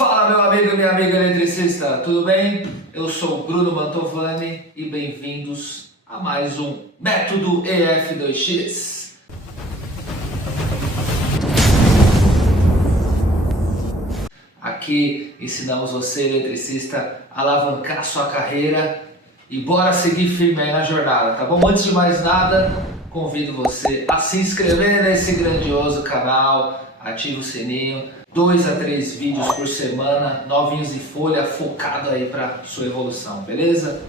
Fala meu amigo e minha amiga eletricista, tudo bem? Eu sou o Bruno Mantovani e bem-vindos a mais um Método EF2X. Aqui ensinamos você, eletricista, a alavancar sua carreira e bora seguir firme aí na jornada, tá bom? Antes de mais nada, convido você a se inscrever nesse grandioso canal, ative o sininho, 2 a 3 vídeos por semana, novinhos de folha, focado aí para sua evolução, beleza?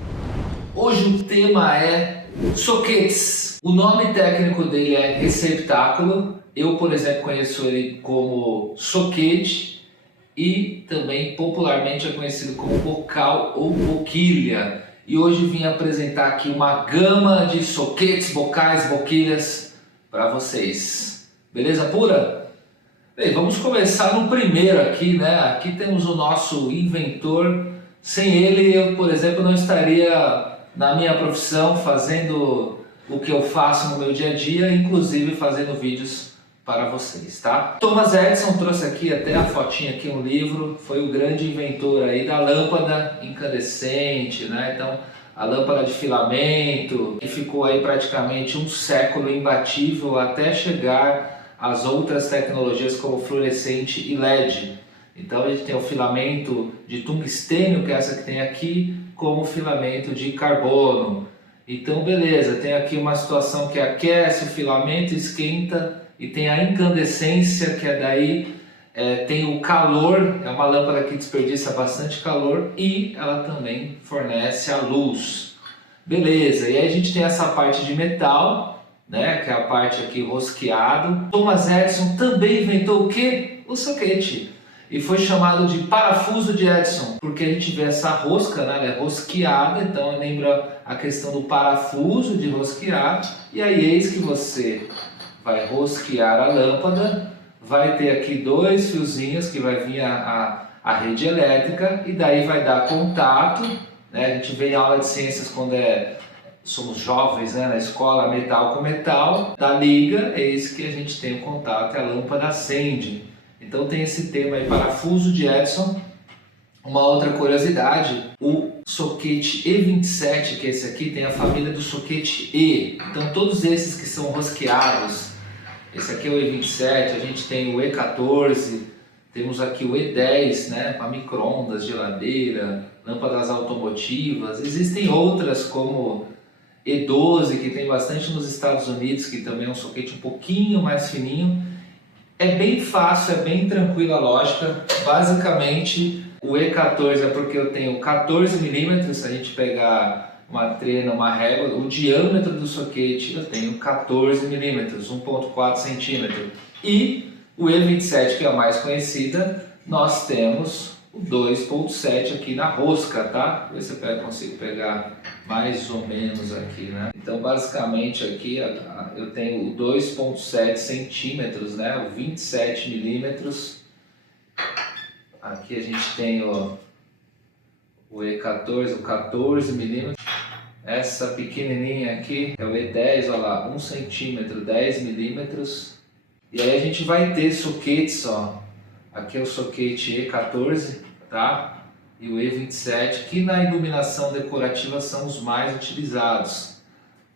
Hoje o tema é soquetes. O nome técnico dele é receptáculo. Eu, por exemplo, conheço ele como soquete e também popularmente é conhecido como bocal ou boquilha. E hoje vim apresentar aqui uma gama de soquetes, bocais, boquilhas para vocês. Beleza pura? Bem, vamos começar no primeiro aqui, né? Aqui temos o nosso inventor. Sem ele, eu, por exemplo, não estaria na minha profissão fazendo o que eu faço no meu dia a dia, inclusive fazendo vídeos para vocês, tá? Thomas Edison trouxe aqui até a fotinha aqui, um livro, foi o grande inventor aí da lâmpada incandescente, né? Então, a lâmpada de filamento, que ficou aí praticamente um século imbatível até chegar as outras tecnologias como fluorescente e LED. Então a gente tem o filamento de tungstênio, que é essa que tem aqui, como filamento de carbono. Então beleza, tem aqui uma situação que aquece o filamento, esquenta, e tem a incandescência, que é daí, tem o calor, é uma lâmpada que desperdiça bastante calor e ela também fornece a luz. Beleza, e aí a gente tem essa parte de metal, né, que é a parte aqui rosqueado. Thomas Edison também inventou o que? O soquete. E foi chamado de parafuso de Edison, porque a gente vê essa rosca, né, ela é rosqueada, então lembra a questão do parafuso de rosquear. E aí eis que você vai rosquear a lâmpada, vai ter aqui dois fiozinhos que vai vir a rede elétrica e daí vai dar contato, né? A gente vê em aula de ciências quando somos jovens, né, na escola, metal com metal, da liga, eis que a gente tem o contato e a lâmpada acende. Então tem esse tema aí, parafuso de Edison. Uma outra curiosidade, o soquete E27, que é esse aqui, tem a família do soquete E. Então todos esses que são rosqueados, esse aqui é o E27, a gente tem o E14, temos aqui o E10, né, para micro-ondas, geladeira, lâmpadas automotivas. Existem outras como E12, que tem bastante nos Estados Unidos, que também é um soquete um pouquinho mais fininho. É bem fácil, é bem tranquila a lógica. Basicamente, o E14 é porque eu tenho 14 milímetros, se a gente pegar uma trena, uma régua, o diâmetro do soquete eu tenho 14 milímetros, 1,4 centímetro. E o E27, que é a mais conhecida, nós temos o 2,7 aqui na rosca, tá? Ver se eu consigo pegar mais ou menos aqui, né? Então, basicamente aqui eu tenho o 2,7 centímetros, né? O 27 milímetros. Aqui a gente tem o E14, o 14 milímetros. Essa pequenininha aqui é o E10, olha lá, 1 centímetro, 10 milímetros. E aí a gente vai ter soquetes, ó. Aqui é o soquete E14, tá? E o E27, que na iluminação decorativa são os mais utilizados,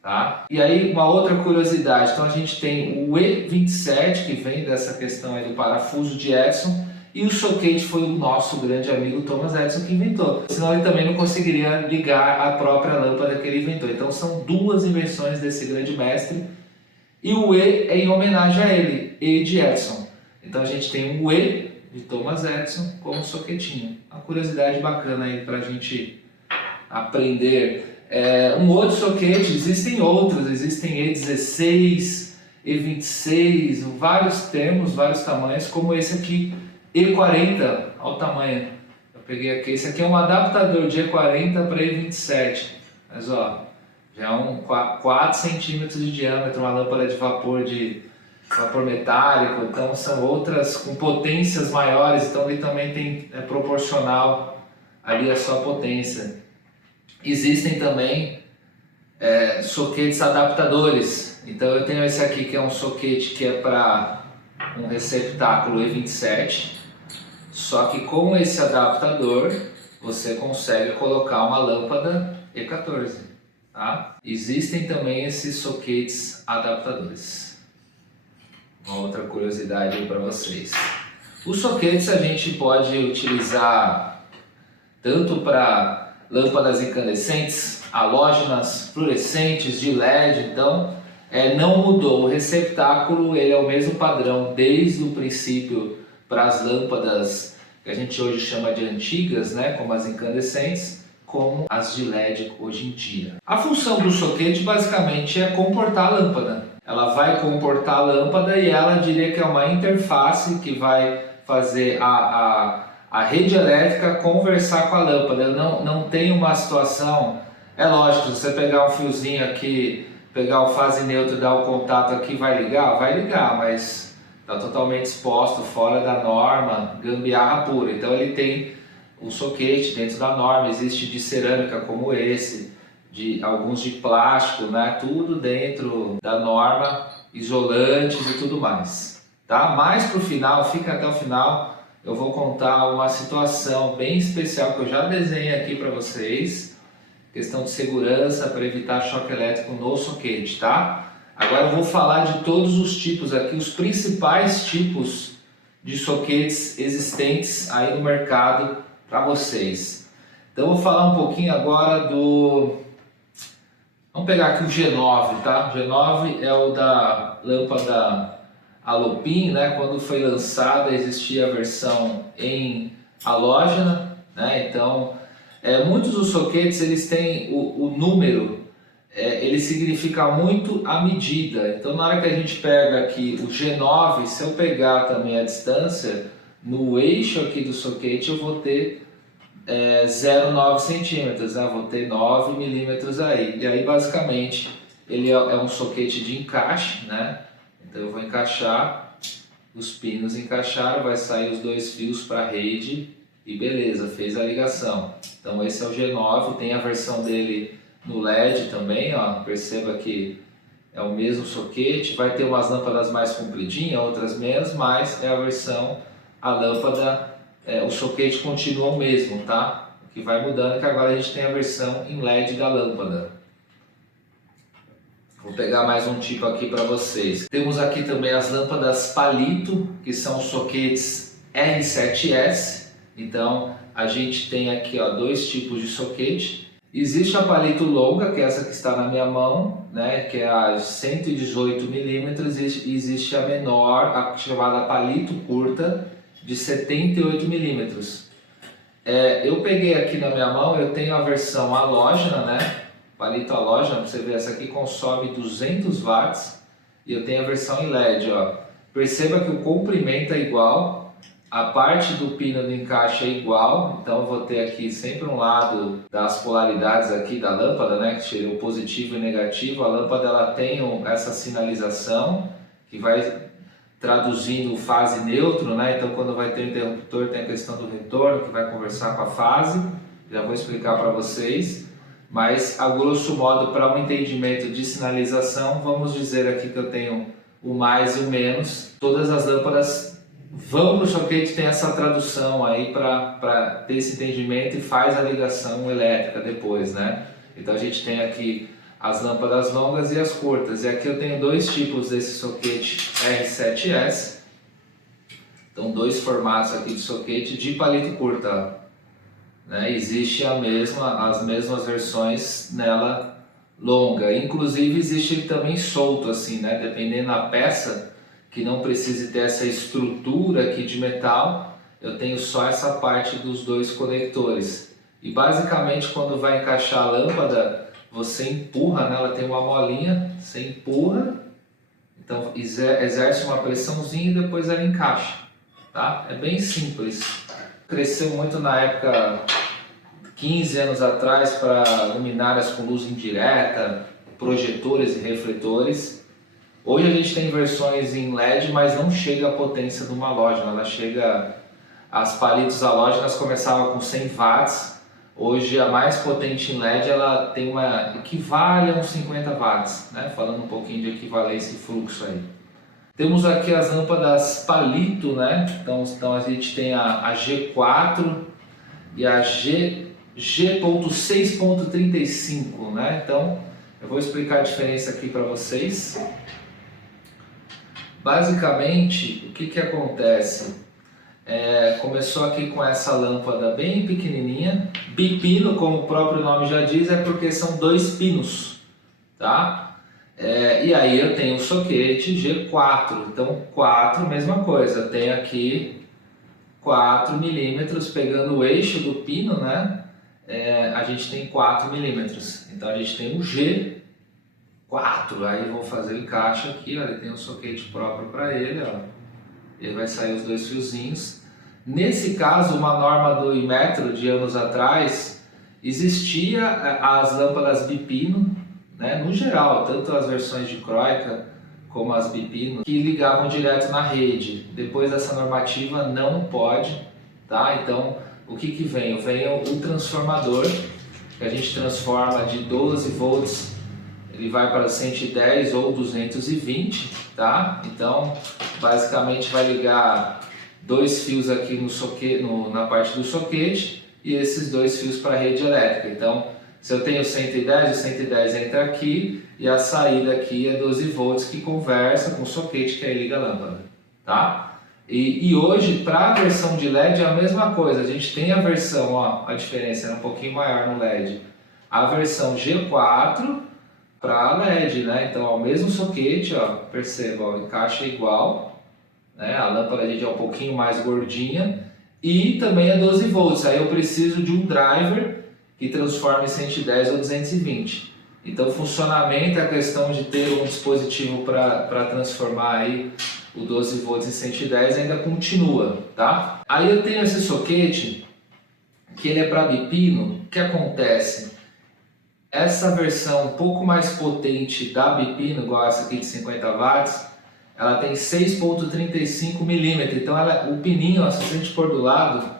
tá? E aí uma outra curiosidade, então a gente tem o E27, que vem dessa questão aí do parafuso de Edison, e o soquete foi o nosso grande amigo Thomas Edison que inventou. Senão ele também não conseguiria ligar a própria lâmpada que ele inventou. Então são duas invenções desse grande mestre, e o E é em homenagem a ele, E de Edison. Então a gente tem um E de Thomas Edison como soquetinho. Uma curiosidade bacana aí para a gente aprender. Um outro soquete, existem outros, existem E16, E26, vários termos, vários tamanhos, como esse aqui, E40, olha o tamanho. Eu peguei aqui, esse aqui é um adaptador de E40 para E27, mas ó, já é um 4 centímetros de diâmetro, uma lâmpada de vapor metálico, então são outras com potências maiores, então ele também tem proporcional ali a sua potência. Existem também soquetes adaptadores, então eu tenho esse aqui que é um soquete que é para um receptáculo E27, Só que com esse adaptador você consegue colocar uma lâmpada E14, tá? Existem também esses soquetes adaptadores. Uma outra curiosidade aí para vocês. Os soquetes a gente pode utilizar tanto para lâmpadas incandescentes, halógenas, fluorescentes, de LED, então não mudou. O receptáculo ele é o mesmo padrão desde o princípio para as lâmpadas que a gente hoje chama de antigas, né, como as incandescentes, como as de LED hoje em dia. A função do soquete basicamente é comportar a lâmpada. Ela vai comportar a lâmpada e ela diria que é uma interface que vai fazer a rede elétrica conversar com a lâmpada. Não tem uma situação, é lógico, se você pegar um fiozinho aqui, pegar o fase neutro e dar o contato aqui, vai ligar, mas está totalmente exposto, fora da norma, gambiarra pura. Então ele tem um soquete dentro da norma, existe de cerâmica como esse, alguns de plástico, né? Tudo dentro da norma, isolantes e tudo mais. Tá? Mais para o final, fica até o final, eu vou contar uma situação bem especial que eu já desenhei aqui para vocês, questão de segurança para evitar choque elétrico no soquete, tá? Agora eu vou falar de todos os tipos aqui, os principais tipos de soquetes existentes aí no mercado para vocês. Então eu vou falar um pouquinho agora do... Vamos pegar aqui o G9, tá? O G9 é o da lâmpada Alopin, né? Quando foi lançada existia a versão em halógena, né? Então, muitos dos soquetes eles têm o número, ele significa muito a medida. Então, na hora que a gente pega aqui o G9, se eu pegar também a distância, no eixo aqui do soquete eu vou ter 0,9 centímetros, né? Vou ter 9 milímetros aí. E aí, basicamente, ele é um soquete de encaixe, né? Então eu vou encaixar, os pinos encaixaram, vai sair os dois fios para a rede e beleza, fez a ligação. Então esse é o G9, tem a versão dele no LED também, ó, perceba que é o mesmo soquete, vai ter umas lâmpadas mais compridinhas, outras menos, mas é a versão, a lâmpada, o soquete continua o mesmo, tá? O que vai mudando é que agora a gente tem a versão em LED da lâmpada. Vou pegar mais um tipo aqui para vocês. Temos aqui também as lâmpadas palito, que são soquetes R7S. Então a gente tem aqui dois tipos de soquete. Existe a palito longa, que é essa que está na minha mão, né, que é a 118 milímetros, e existe a menor, a chamada palito curta, de 78 milímetros. Eu peguei aqui na minha mão, eu tenho a versão halógena, né? Palito halógeno, você vê, essa aqui consome 200 watts e eu tenho a versão em LED, ó. Perceba que o comprimento é igual, a parte do pino do encaixe é igual, então eu vou ter aqui sempre um lado das polaridades aqui da lâmpada, né, que seria o positivo e negativo. A lâmpada ela tem essa sinalização que vai traduzindo o fase neutro, né? Então quando vai ter interruptor tem a questão do retorno que vai conversar com a fase, já vou explicar para vocês. Mas, a grosso modo, para um entendimento de sinalização, vamos dizer aqui que eu tenho o mais e o menos. Todas as lâmpadas vão para o soquete, tem essa tradução aí para ter esse entendimento e faz a ligação elétrica depois, né? Então a gente tem aqui as lâmpadas longas e as curtas. E aqui eu tenho dois tipos desse soquete R7S. Então dois formatos aqui de soquete de palito curta. Né? Existe as mesmas versões nela longa, inclusive existe ele também solto assim, né? Dependendo da peça que não precise ter essa estrutura aqui de metal, eu tenho só essa parte dos dois conectores. E basicamente quando vai encaixar a lâmpada, você empurra, né? Ela tem uma molinha, você empurra, então exerce uma pressãozinha e depois ela encaixa, tá? É bem simples. Cresceu muito na época, 15 anos atrás, para luminárias com luz indireta, projetores e refletores. Hoje a gente tem versões em LED, mas não chega à potência de uma halógena. Ela chega, as palitos halógenas começavam com 100 watts. Hoje a mais potente em LED ela tem equivale a uns 50 watts, né? Falando um pouquinho de equivalência e fluxo aí. Temos aqui as lâmpadas palito, né? Então a gente tem a G4 e a G.6.35, né? Então eu vou explicar a diferença aqui para vocês. Basicamente, o que acontece? Começou aqui com essa lâmpada bem pequenininha, bipino, como o próprio nome já diz, é porque são 2 pinos, tá? E aí eu tenho o soquete G4, então 4, mesma coisa, tem aqui 4 milímetros, pegando o eixo do pino, né? A gente tem 4 milímetros, então a gente tem o G4, aí vou fazer o encaixe aqui, ó, ele tem um soquete próprio para ele, ó. Ele vai sair os 2 fiozinhos. Nesse caso, uma norma do Inmetro de anos atrás, existia as lâmpadas bipino, né, no geral, tanto as versões dicróica como as bipino, que ligavam direto na rede. Depois dessa normativa não pode, tá? Então, o que vem? Vem o transformador, que a gente transforma de 12 volts, ele vai para 110 ou 220, tá? Então, basicamente vai ligar 2 fios aqui no soquete, na parte do soquete, e esses 2 fios para a rede elétrica. Então, se eu tenho 110, o 110 entra aqui e a saída aqui é 12 volts que conversa com o soquete que aí liga a lâmpada, tá? E hoje, para a versão de LED é a mesma coisa, a gente tem a versão, ó, a diferença é um pouquinho maior no LED, a versão G4 para LED, né? Então, ó, o mesmo soquete, ó, perceba, ó, encaixa igual, né? A lâmpada é um pouquinho mais gordinha e também é 12 volts, aí eu preciso de um driver que transforma em 110 ou 220. Então, o funcionamento é a questão de ter um dispositivo para transformar aí o 12 volts em 110 ainda continua, tá? Aí eu tenho esse soquete que ele é para bipino. O que acontece? Essa versão um pouco mais potente da bipino, igual essa aqui de 50 watts, ela tem 6.35 milímetros. Então o pininho, ó, se a gente pôr do lado,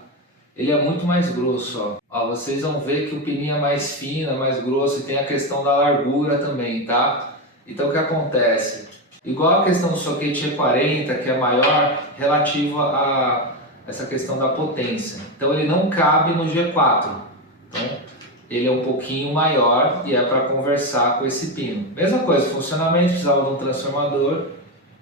ele é muito mais grosso, ó. Vocês vão ver que o pininho é mais fino, é mais grosso e tem a questão da largura também, tá? Então o que acontece? Igual a questão do soquete E40, que é maior, relativo a essa questão da potência. Então ele não cabe no G4. Então ele é um pouquinho maior e é para conversar com esse pino. Mesma coisa, funcionamento, precisava de um transformador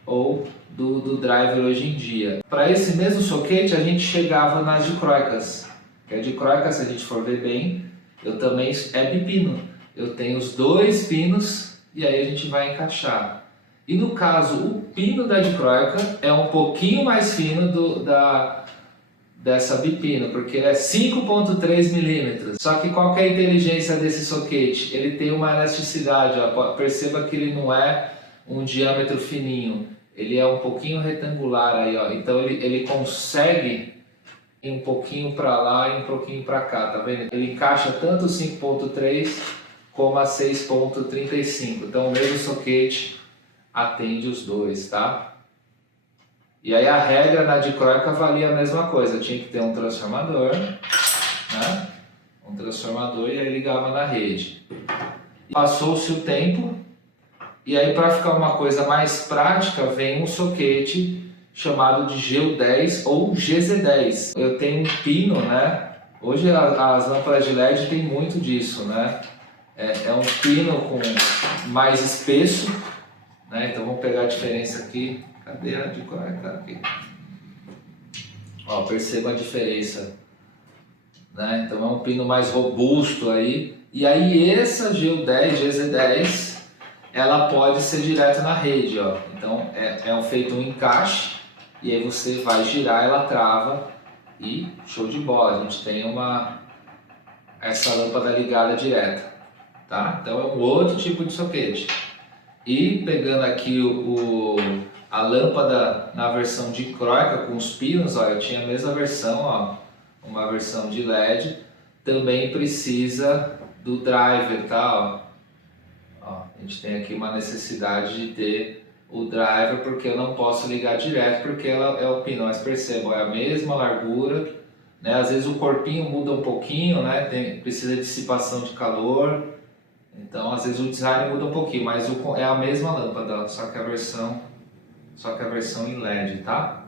ou do driver hoje em dia. Para esse mesmo soquete a gente chegava nas dicróicas, que a dicróica, se a gente for ver bem, eu também é bipino. Eu tenho os 2 pinos e aí a gente vai encaixar. E no caso, o pino da dicróica é um pouquinho mais fino dessa bipino, porque ele é 5.3 milímetros. Só que qual que é a inteligência desse soquete? Ele tem uma elasticidade, ó. Perceba que ele não é um diâmetro fininho, ele é um pouquinho retangular aí, ó. Então ele consegue ir um pouquinho para lá e um pouquinho para cá, tá vendo? Ele encaixa tanto o 5.3 como a 6.35. Então o mesmo soquete atende os 2, tá? E aí a regra na dicróica valia a mesma coisa, tinha que ter um transformador, né? Um transformador e aí ligava na rede. Passou-se o tempo. E aí, para ficar uma coisa mais prática, vem um soquete chamado de GU10 ou GZ10. Eu tenho um pino, né? Hoje as lâmpadas de LED tem muito disso, né? É um pino com mais espesso, né? Então vamos pegar a diferença aqui. Cadê a de aqui? Ó, perceba a diferença, né? Então é um pino mais robusto aí. E aí essa GU10, GZ10, ela pode ser direto na rede, ó. Então feito um encaixe e aí você vai girar, ela trava e show de bola. A gente tem essa lâmpada ligada direta, tá? Então é um outro tipo de soquete. E pegando aqui a lâmpada na versão dicróica com os pinos, ó, eu tinha a mesma versão, ó, uma versão de LED, também precisa do driver, tá? Ó, a gente tem aqui uma necessidade de ter o driver, porque eu não posso ligar direto, porque ela é o pino, mas percebam, é a mesma largura, né? Às vezes o corpinho muda um pouquinho, né? Precisa de dissipação de calor, então às vezes o design muda um pouquinho, mas é a mesma lâmpada, só que a versão só que a versão em LED, tá?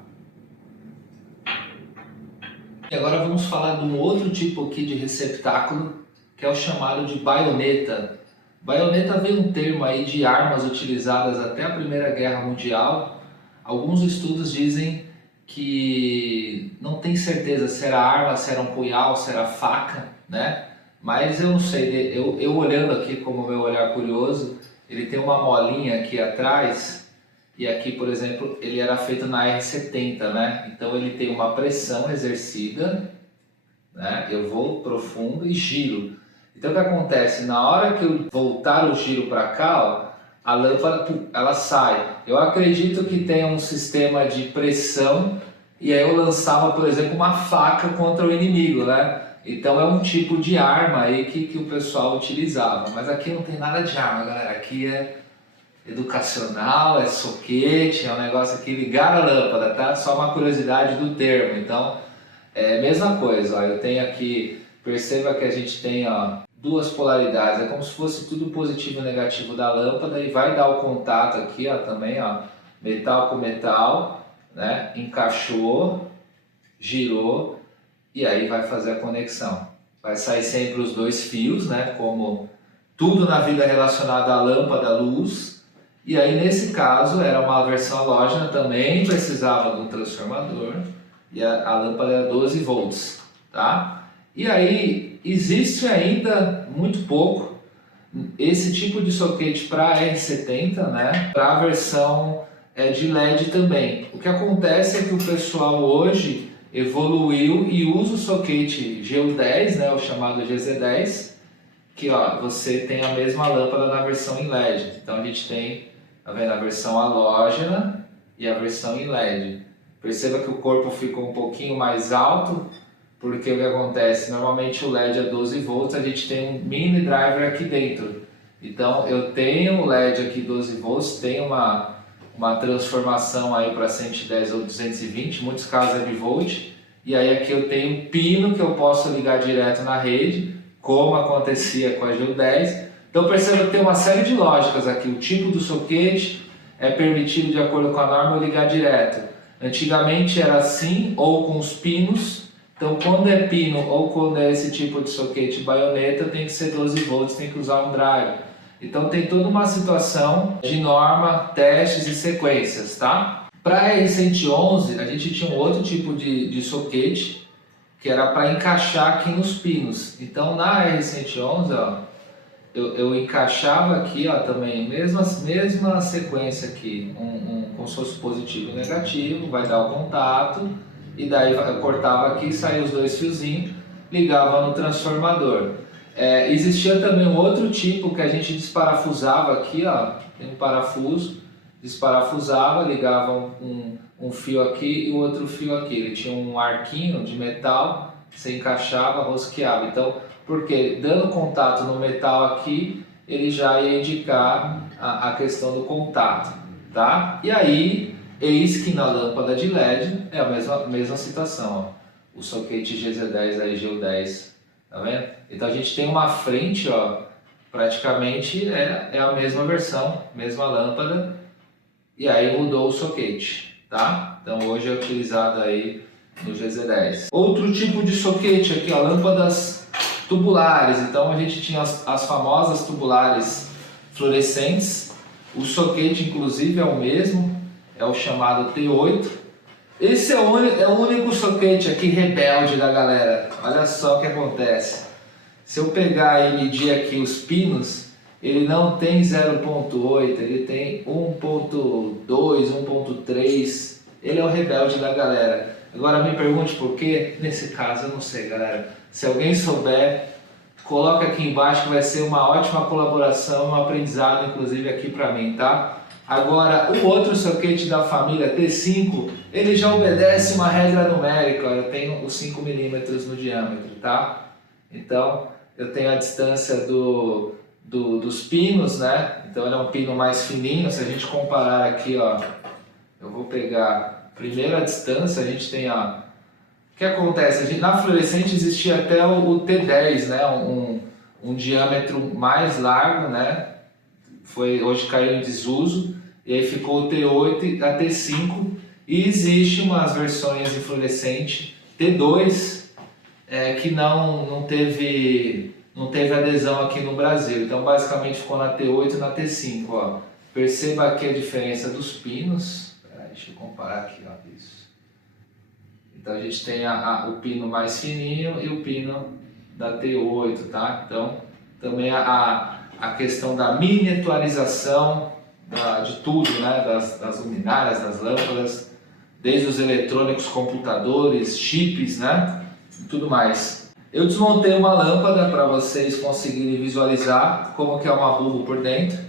E agora vamos falar de um outro tipo aqui de receptáculo, que é o chamado de baioneta. Baioneta vem um termo aí de armas utilizadas até a Primeira Guerra Mundial. Alguns estudos dizem que não tem certeza se era arma, se era um punhal, se era faca, né? Mas eu não sei, eu olhando aqui como meu olhar curioso, ele tem uma molinha aqui atrás e aqui, por exemplo, ele era feito na R70, né? Então ele tem uma pressão exercida, né? Eu vou profundo e giro. Então o que acontece? Na hora que eu voltar o giro para cá, ó, a lâmpada ela sai. Eu acredito que tenha um sistema de pressão e aí eu lançava, por exemplo, uma faca contra o inimigo, né? Então é um tipo de arma aí que o pessoal utilizava. Mas aqui não tem nada de arma, galera. Aqui é educacional, é soquete, é um negócio aqui ligar a lâmpada, tá? Só uma curiosidade do termo. Então é a mesma coisa, ó. Eu tenho aqui, perceba que a gente tem, ó, duas polaridades, é como se fosse tudo positivo e negativo da lâmpada e vai dar o contato aqui, ó, também, ó, metal com metal, né? Encaixou, girou e aí vai fazer a conexão. Vai sair sempre os dois fios, né? Como tudo na vida relacionado à lâmpada, luz. E aí nesse caso era uma versão halógena, também precisava de um transformador e a lâmpada era 12 volts, tá? E aí existe ainda muito pouco esse tipo de soquete para R70, né? Para a versão de LED também. O que acontece é que o pessoal hoje evoluiu e usa o soquete GU10, né? O chamado GZ10, que ó, você tem a mesma lâmpada na versão em LED. Então a gente tem, tá vendo, a versão halógena e a versão em LED. Perceba que o corpo ficou um pouquinho mais alto, porque o que acontece? Normalmente o LED é 12 volts, a gente tem um mini driver aqui dentro. Então eu tenho o LED aqui 12 volts, tem uma transformação aí para 110 ou 220, em muitos casos é de volt. E aí aqui eu tenho um pino que eu posso ligar direto na rede, como acontecia com a GU10. Então perceba que tem uma série de lógicas aqui. O tipo do soquete é permitido, de acordo com a norma, eu ligar direto. Antigamente era assim, ou com os pinos. Então quando é pino ou quando é esse tipo de soquete baioneta, tem que ser 12 volts, tem que usar um drive. Então tem toda uma situação de norma, testes e sequências, tá? Para a R111 a gente tinha um outro tipo de soquete que era para encaixar aqui nos pinos. Então na R111, ó, eu encaixava aqui, ó, também, mesma sequência aqui, como se fosse positivo e negativo, vai dar o contato, e daí eu cortava aqui, saía os dois fiozinhos, ligava no transformador. Existia também um outro tipo que a gente desparafusava aqui, ó, tem um parafuso, desparafusava, ligava um fio aqui e o outro fio aqui. Ele tinha um arquinho de metal, você encaixava, rosqueava. Então, porque dando contato no metal aqui, ele já ia indicar a questão do contato, tá? E aí, eis que na lâmpada de LED é a mesma situação, ó. O soquete GZ10 aí, GU10, tá vendo? Então a gente tem uma frente, ó, praticamente é a mesma versão, mesma lâmpada, e aí mudou o soquete, tá? Então hoje é utilizado aí no GZ10. Outro tipo de soquete aqui, ó, lâmpadas tubulares. Então a gente tinha as famosas tubulares fluorescentes. O soquete inclusive é o mesmo, é o chamado T8. Esse é o único soquete aqui rebelde da galera. Olha só o que acontece. Se eu pegar e medir aqui os pinos, ele não tem 0.8, ele tem 1.2, 1.3. Ele é o rebelde da galera. Agora me pergunte por quê? Nesse caso eu não sei, galera. Se alguém souber, coloca aqui embaixo que vai ser uma ótima colaboração, um aprendizado inclusive aqui para mim, tá? Agora, o outro soquete da família T5, ele já obedece uma regra numérica, ó, eu tenho os 5 milímetros no diâmetro, tá? Então, eu tenho a distância dos pinos, né? Então ele é um pino mais fininho. Se a gente comparar aqui, ó, eu vou pegar primeiro a distância, a gente tem, ó, o que acontece? Na fluorescente existia até o T10, né? Um diâmetro mais largo, né? Hoje caiu em desuso. e aí ficou o T8 e a T5, e existe umas versões em fluorescente T2 que não teve adesão aqui no Brasil, então basicamente ficou na T8 e na T5, ó. Perceba aqui a diferença dos pinos. Deixa eu comparar aqui, ó, isso. Então a gente tem o pino mais fininho e o pino da T8, tá? Então também a questão da miniaturização de tudo, né? Das luminárias, das lâmpadas, desde os eletrônicos, computadores, chips, né? E tudo mais. Eu desmontei uma lâmpada para vocês conseguirem visualizar como que é uma bulbo por dentro.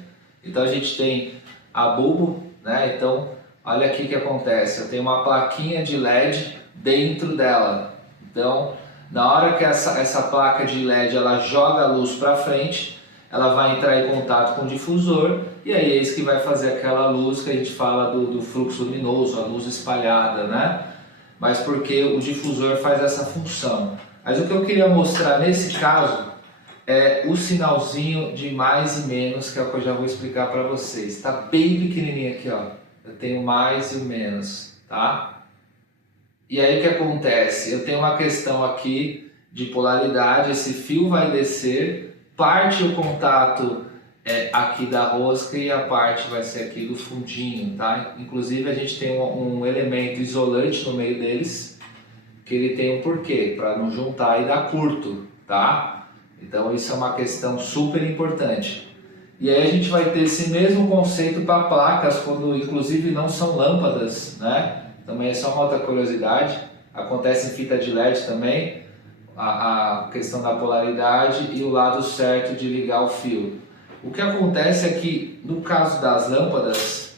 Então a gente tem a bulbo, né? Então olha aqui o que acontece, eu tenho uma plaquinha de LED dentro dela. Então na hora que essa placa de LED ela joga a luz para frente, ela vai entrar em contato com o difusor, e aí é isso que vai fazer aquela luz que a gente fala do fluxo luminoso, a luz espalhada, né? Mas porque o difusor faz essa função. Mas o que eu queria mostrar nesse caso é o sinalzinho de mais e menos, que é o que eu já vou explicar para vocês. Está bem pequenininho aqui, ó. Eu tenho mais e o menos, tá? E aí o que acontece? Eu tenho uma questão aqui de polaridade, esse fio vai descer, parte o contato aqui da rosca e a parte vai ser aqui do fundinho, tá? Inclusive a gente tem um elemento isolante no meio deles, que ele tem um porquê, para não juntar e dar curto, tá? Então isso é uma questão super importante. E aí a gente vai ter esse mesmo conceito para placas, quando inclusive não são lâmpadas, né? Também é só uma outra curiosidade, acontece em fita de LED também, a questão da polaridade e o lado certo de ligar o fio. O que acontece é que no caso das lâmpadas,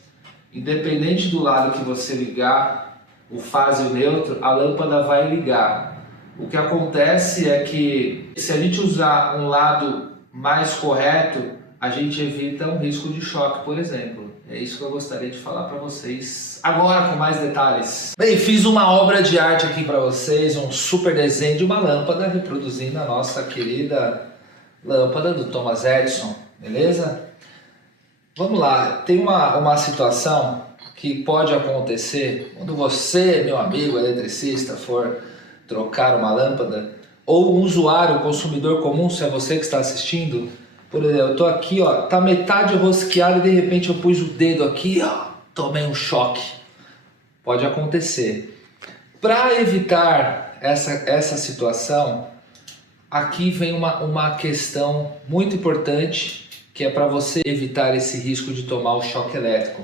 independente do lado que você ligar, o fase e o neutro, a lâmpada vai ligar. O que acontece é que se a gente usar um lado mais correto, a gente evita um risco de choque, por exemplo. É isso que eu gostaria de falar para vocês agora com mais detalhes. Bem, fiz uma obra de arte aqui para vocês, um super desenho de uma lâmpada reproduzindo a nossa querida lâmpada do Thomas Edison, beleza? Vamos lá, tem uma situação que pode acontecer quando você, meu amigo eletricista, for trocar uma lâmpada, ou um usuário, um consumidor comum, se é você que está assistindo. Por exemplo, eu tô aqui, ó, tá metade rosqueado e de repente eu pus o dedo aqui, ó, tomei um choque. Pode acontecer. Para evitar essa situação, aqui vem uma questão muito importante, que é para você evitar esse risco de tomar o choque elétrico.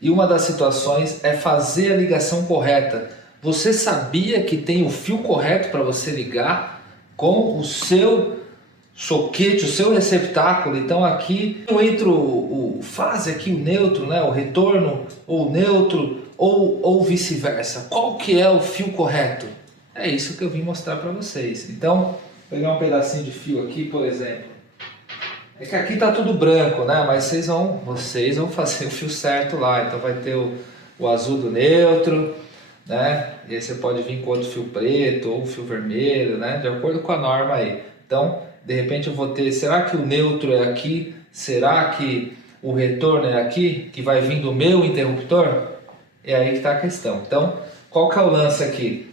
E uma das situações é fazer a ligação correta. Você sabia que tem o fio correto para você ligar com o seu soquete, o seu receptáculo? Então aqui entre o fase aqui, o neutro, né, o retorno, ou o neutro, ou vice-versa. Qual que é o fio correto? É isso que eu vim mostrar para vocês. Então, vou pegar um pedacinho de fio aqui, por exemplo. É que aqui tá tudo branco, né? Mas vocês vão fazer o fio certo lá. Então vai ter o azul do neutro, né? E aí você pode vir com outro fio preto ou fio vermelho, né? De acordo com a norma aí. Então, de repente eu vou ter, será que o neutro é aqui? Será que o retorno é aqui? Que vai vir do meu interruptor? É aí que está a questão. Então, qual que é o lance aqui?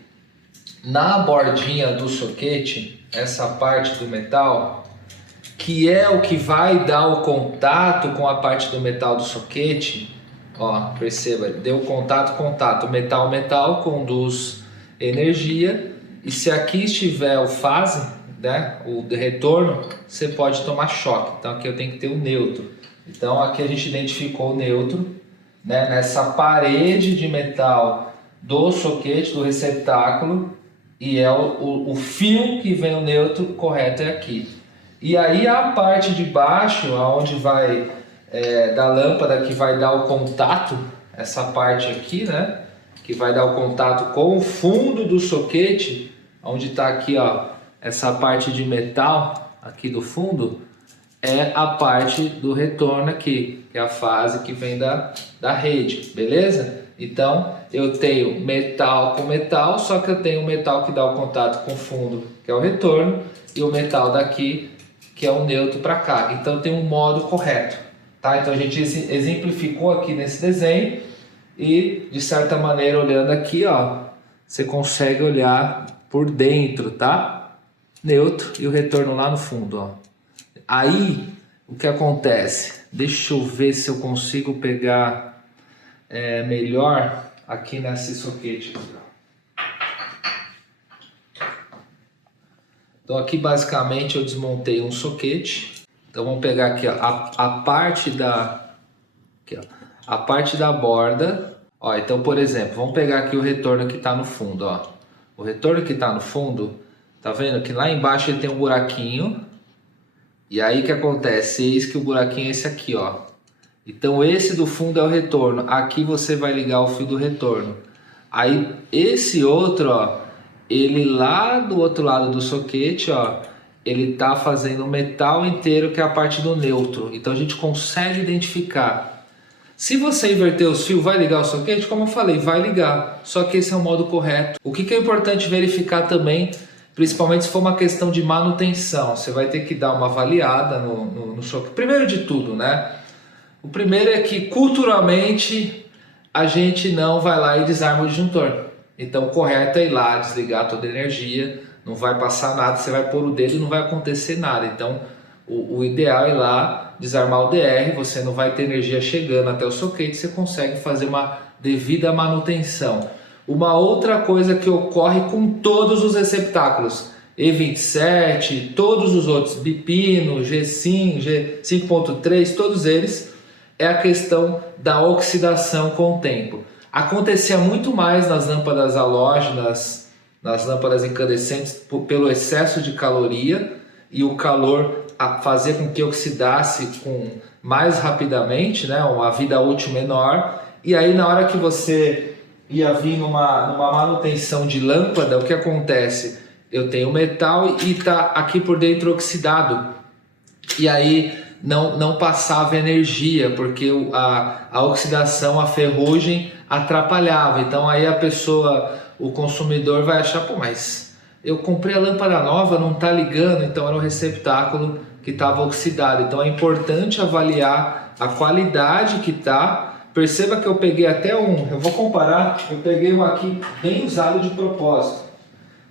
Na bordinha do soquete, essa parte do metal, que é o que vai dar o contato com a parte do metal do soquete, ó, perceba, deu contato, metal conduz energia, e se aqui estiver o fase, né, o de retorno, você pode tomar choque. Então aqui eu tenho que ter o neutro. Então aqui a gente identificou o neutro, né, nessa parede de metal do soquete, do receptáculo, e é o fio que vem o neutro correto é aqui. E aí a parte de baixo, aonde vai da lâmpada, que vai dar o contato, essa parte aqui, né, que vai dar o contato com o fundo do soquete, onde está aqui, ó, essa parte de metal aqui do fundo, é a parte do retorno aqui, que é a fase que vem da rede, beleza? Então eu tenho metal com metal, só que eu tenho o metal que dá o contato com o fundo, que é o retorno, e o metal daqui, que é o neutro para cá. Então tem um modo correto, tá? Então a gente exemplificou aqui nesse desenho e, de certa maneira, olhando aqui, ó, você consegue olhar por dentro, tá? Neutro e o retorno lá no fundo, ó. Aí, o que acontece? Deixa eu ver se eu consigo pegar melhor aqui nesse soquete. Então aqui basicamente eu desmontei um soquete. Então vamos pegar aqui, ó, a parte da borda. Ó, então, por exemplo, vamos pegar aqui o retorno que está no fundo. Ó. O retorno que está no fundo, tá vendo que lá embaixo ele tem um buraquinho. E aí o que acontece? Eis que o buraquinho é esse aqui, ó. Então esse do fundo é o retorno. Aqui você vai ligar o fio do retorno. Aí esse outro, ó, ele lá do outro lado do soquete, ó, ele tá fazendo o metal inteiro, que é a parte do neutro. Então a gente consegue identificar. Se você inverter os fios, vai ligar o soquete? Como eu falei, vai ligar. Só que esse é o modo correto. O que é importante verificar também, principalmente se for uma questão de manutenção, você vai ter que dar uma avaliada no soquete. Primeiro de tudo, né? O primeiro é que culturalmente a gente não vai lá e desarma o disjuntor. Então o correto é ir lá, desligar toda a energia, não vai passar nada, você vai pôr o dedo e não vai acontecer nada. Então o ideal é ir lá, desarmar o DR, você não vai ter energia chegando até o soquete, você consegue fazer uma devida manutenção. Uma outra coisa que ocorre com todos os receptáculos, E27, todos os outros, Bipino, G5, G5.3, todos eles, é a questão da oxidação com o tempo. Acontecia muito mais nas lâmpadas halógenas, nas lâmpadas incandescentes, pelo excesso de caloria, e o calor fazia com que oxidasse mais rapidamente, né, uma vida útil menor. E aí na hora que você ia vir numa manutenção de lâmpada, o que acontece? Eu tenho metal e está aqui por dentro oxidado, e aí não passava energia, porque a oxidação, a ferrugem atrapalhava. Então aí a pessoa, o consumidor vai achar, pô, mas eu comprei a lâmpada nova, não está ligando, então era o receptáculo que estava oxidado. Então é importante avaliar a qualidade que está. Perceba que eu peguei até eu vou comparar, eu peguei um aqui bem usado de propósito.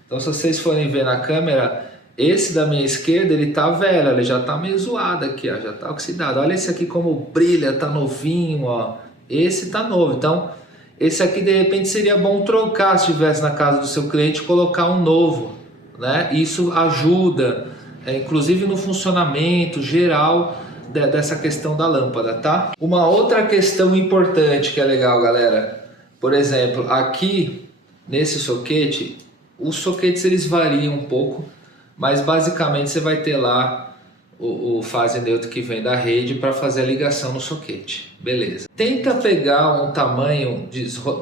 Então se vocês forem ver na câmera, esse da minha esquerda, ele tá velho, ele já tá meio zoado aqui, ó, já tá oxidado. Olha esse aqui como brilha, tá novinho, ó. Esse tá novo. Então, esse aqui de repente seria bom trocar se estivesse na casa do seu cliente, colocar um novo, né? Isso ajuda, inclusive no funcionamento geral dessa questão da lâmpada, tá? Uma outra questão importante que é legal, galera. Por exemplo, aqui nesse soquete, os soquetes eles variam um pouco, mas basicamente você vai ter lá o fase neutro que vem da rede para fazer a ligação no soquete. Beleza. Tenta pegar um tamanho,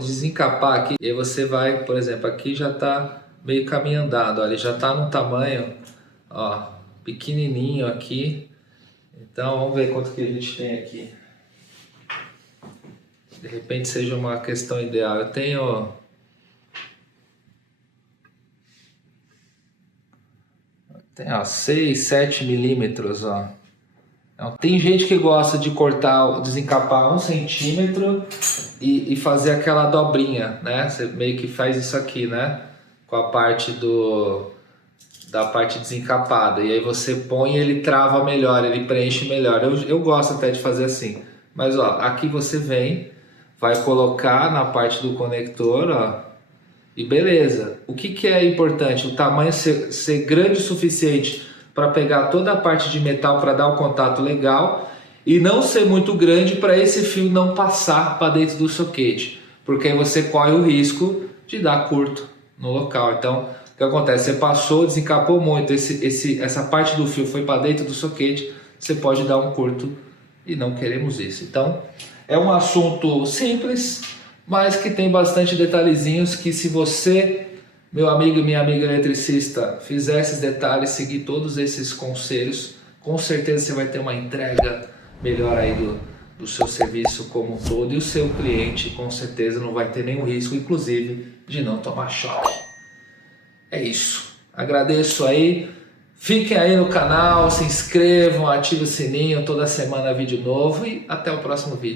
desencapar aqui, e aí você vai, por exemplo, aqui já está meio caminho andado, olha, ele já está num tamanho, ó, pequenininho aqui. Então vamos ver quanto que a gente tem aqui. De repente seja uma questão ideal. Eu tenho... Tem, ó, 6, 7 milímetros, ó. Então, tem gente que gosta de cortar, desencapar 1 centímetro e fazer aquela dobrinha, né? Você meio que faz isso aqui, né? Com a parte da parte desencapada. E aí você põe e ele trava melhor, ele preenche melhor. Eu gosto até de fazer assim. Mas, ó, aqui você vem, vai colocar na parte do conector, ó. E beleza, o que é importante? O tamanho ser grande o suficiente para pegar toda a parte de metal para dar o contato legal e não ser muito grande para esse fio não passar para dentro do soquete, porque aí você corre o risco de dar curto no local. Então, o que acontece? Você passou, desencapou muito, essa parte do fio foi para dentro do soquete, você pode dar um curto e não queremos isso. Então, é um assunto simples, mas que tem bastante detalhezinhos que, se você, meu amigo e minha amiga eletricista, fizer esses detalhes, seguir todos esses conselhos, com certeza você vai ter uma entrega melhor aí do seu serviço como um todo, e o seu cliente com certeza não vai ter nenhum risco, inclusive de não tomar choque. É isso. Agradeço aí, Fiquem aí no canal, se inscrevam, ativem o sininho, toda semana vídeo novo e até o próximo vídeo.